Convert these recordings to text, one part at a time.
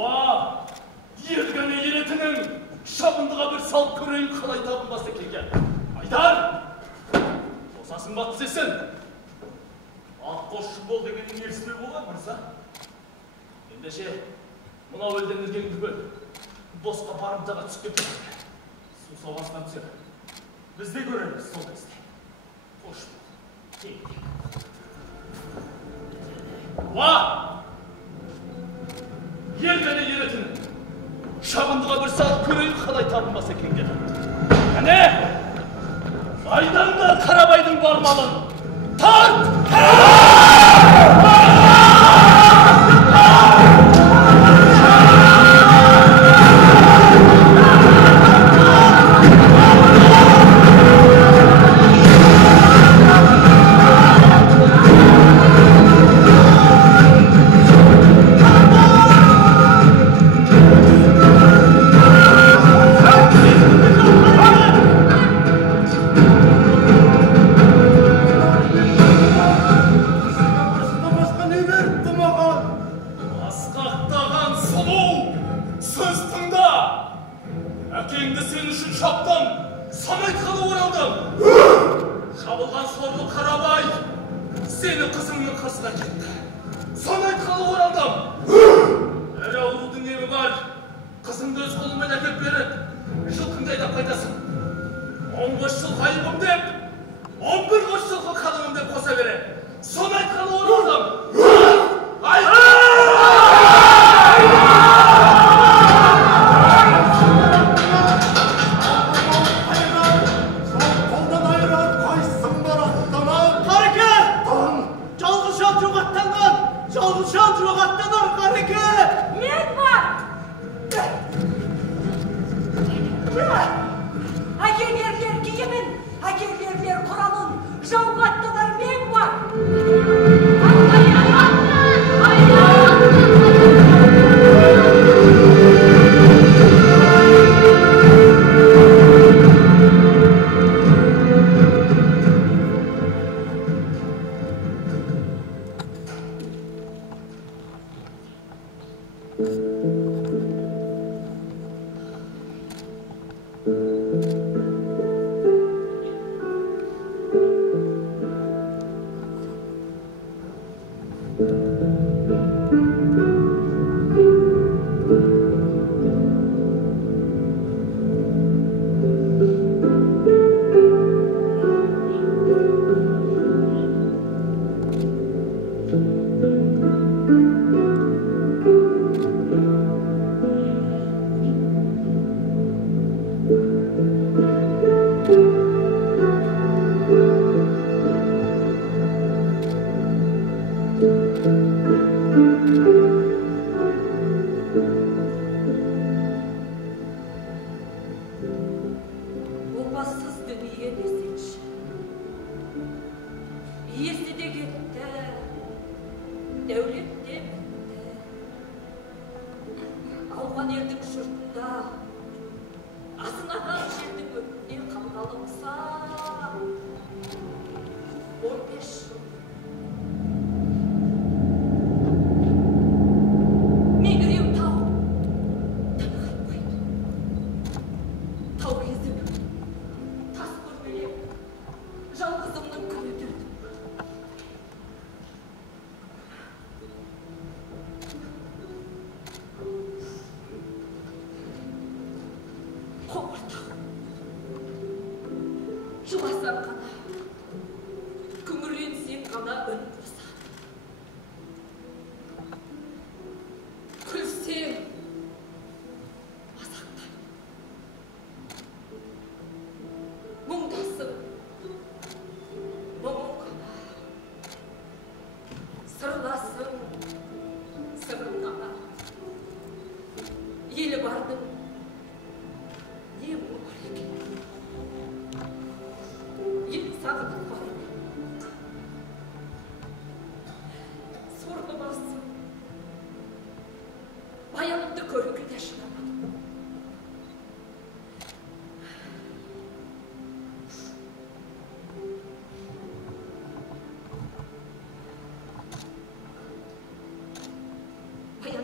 Ва, елгені еретінің шабындыға бір салып көрейін қалай табынбасы келген. Айдар! Осасын баты сесін. Аққошшы бол дегенің ерсіне болған, мырза. Ендеше, мынау өлден өлгеніңді бөл. Босқа барымтаға түсіп кетті. Су сауасынан түседі. Біз де көреміз сол кезде. Қош бол. Кейде. Ва! Елгені еретінің шабындыға бір салып көрейін қалай табынбасы келген. Әне! Айдандар Қарабайдың бар малын. Тарт!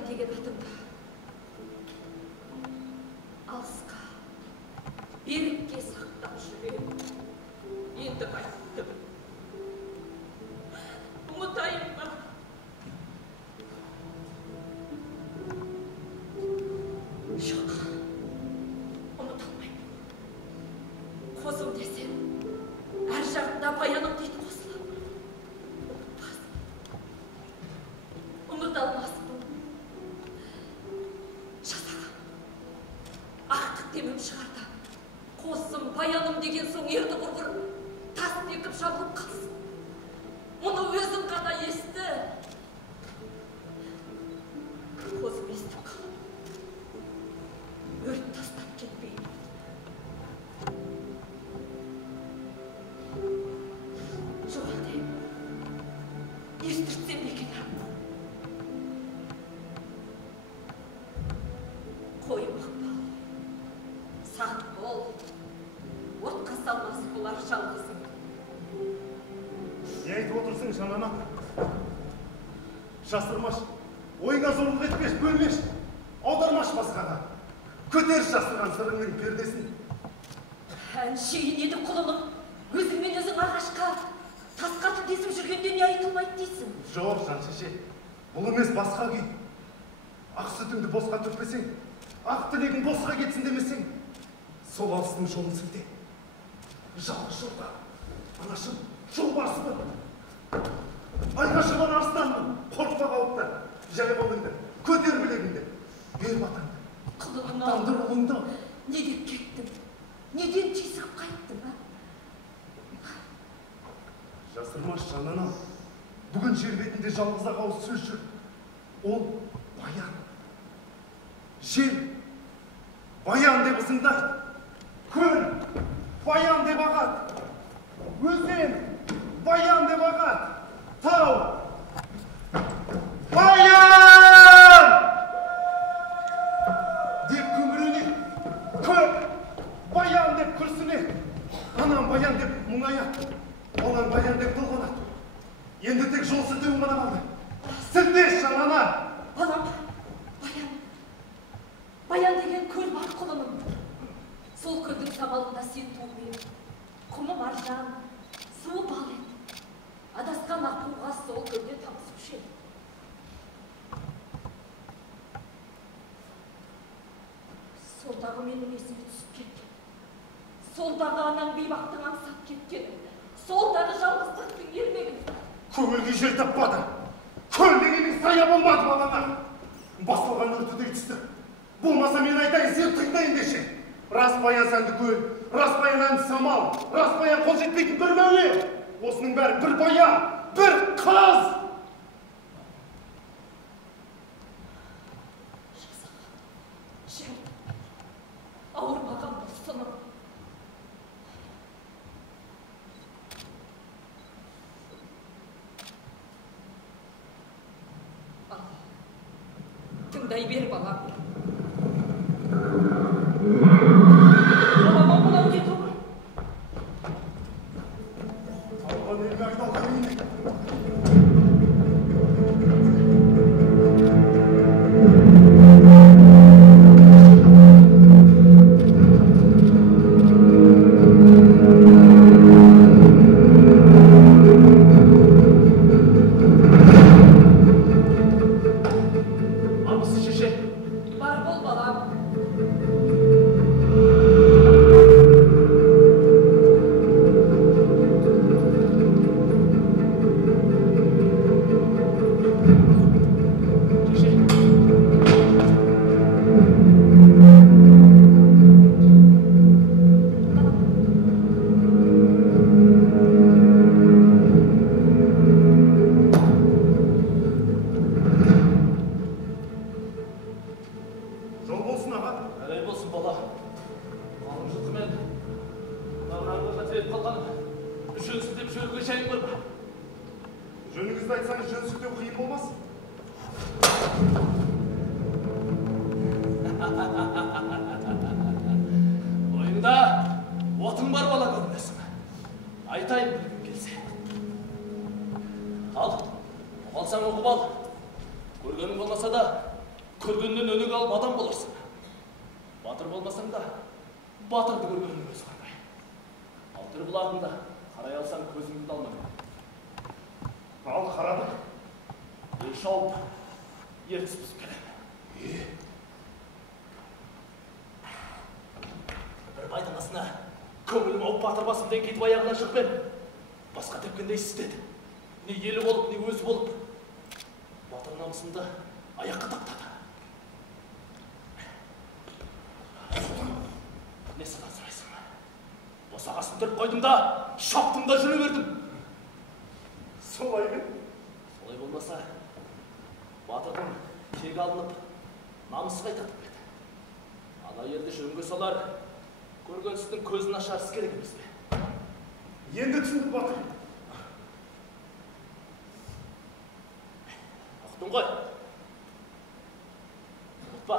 деген атымда Берікке сақтап жүрем. Енді қайттым. Ұмытайын ба? Жоқ, ұмыталмаймын. Қозым десем, әр жағында баяным дейді қосылам. Ұмыта алмаспын. Жасағам. Ақтық демім шығарда. Қосым, баяным деген соң ерді құрғыр тас екіп жабылып қалсын. Мұны өзің ғана есті. Қозым естіп қалып. Өрт тастап кетпейді. Жоқ әлде, естіртсем екен ақ. Қой мақпал, сақ бол, отқа салмас болар жалғызың. Не айтып отырсың, жанана? Жасырмаш, ойыңа зорлық етпеш, бөлмеш, аудармаш басқаға. Көтер жасырған сырыңның пердесін. Әншейін еді құлыным, өзіңмен өзің ағашқа, тасқа тілдесіп жүргенде не айтылмайды дейсің? Жоқ, жаншеше, бұл емес басқа күй. Ақ сүтіңді босқа төкпесең, ақ тілегің босқа кетсін демесең, сол алыстың жолын сілте. Жалғыз жолда, анашым, жол барсымын. Айқашылар арыстанмын, қорықпа қауыпта, жай қолыңды, көтер білегіңді, бер батаңды. Құлыным, Тандыр ұлыңды. не деп кеттің? Неден түйсігіп қайттың, а? Жасырмаш жананам, бүгін жер бетінде жалғыз-ақ ауыз сөз жүр. Ол баян. Жел, баян деп ызыңдайды. Көл, баян деп ағады. Өзен, баян деп ағады. Тау, баян! Деп күңірене, көл, баян деп күрсіне. Анам баян деп мұңаяды. Олар баян деп толғанады. Енді тек жол сілтеуін ғана қалды. Сілтеш, жанана! Балам, баян деген көл бар құлыным. Сол көлдің самалында сен туып едің. Құмы маржан, суы бал еді. Адасқан аққуға сол көлде табысушы еді. Солдағы менің есіме түсіп кеткен. Солдағы анаң бейбақтың аңсап кеткені. Солдағы жалғыздықтың ермегін. Көңілге жер таппады. Көл дегенің сая болмады балаңа. Басылған өртідей түсті. Болмаса мен айтайын, сен тыңдайын деші. Рас баян сәнді көл, рас баян әнді самал, рас баян қол жетпейтін бір мәуе. Осының бәрі бір баян, бір қыз. Жасаған, жер, ауырмаған болсыным. Тыңдай бер, балам. Балама мынау не тұр? Алған елге айдалған еңді. Абысы шеше. Бар бол, балам. Жол болсын аға. Әлей болсын бала. Қалың жылқымен наврағыларға тіреп қалғаным. Жөнсіздеп жөрге жайым бар ма? Жөніңізді айтсаңыз жөн сілтеу қиын болмас. Ойыңда отың бар бала көрінесің. Айтайын білгім келсе. Ал, алсаң оқып ал. Көргенің болмаса да, көргеннен өнеге алып адам боларсың. Батыр болмасаң да, батырды көргеннің өзі қандай. Алтыр бұлағында қарай алсаң көзіңді алмай. Ал қарадық. Ел шауып, ертіс бұзып келем. Бір байдың асына көңілім ауып батыр басымдан кетіп аяғына жықпен. Басқа тепкендей істеді. Не елі болып, не өзі болып. Батыр намысымды аяққа таптады. Не садан сұрайсың? Босағасын түріп қойдым да, шаптым да жүре бердім. Солай ме? Солай болмаса, батырдың кегі алынып, намысы қайтатып еді. Ана елді жөнге салар, көрген сіздің көзін ашарсы керек емес пе? Енді түсіндік батыр. Ұқтың ғой? Ұқпа.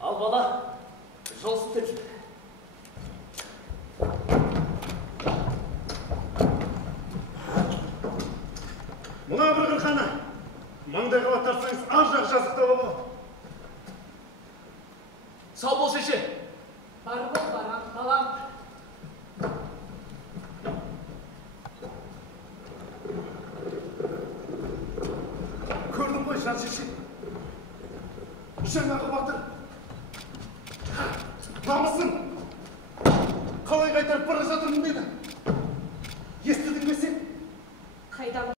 Ал бала, жолсын тепші. Мына бір қырқаны, маңдай қала тартсаңыз ар жақ жазықтауға болады. Сау бол, шеше. Бар бол, барам, балам. Көрдің ғой жан шеше. Жаңағы батыр. Намысын қалай қайтарып бара жатырмын деді. Естідің бе сен? Қайдан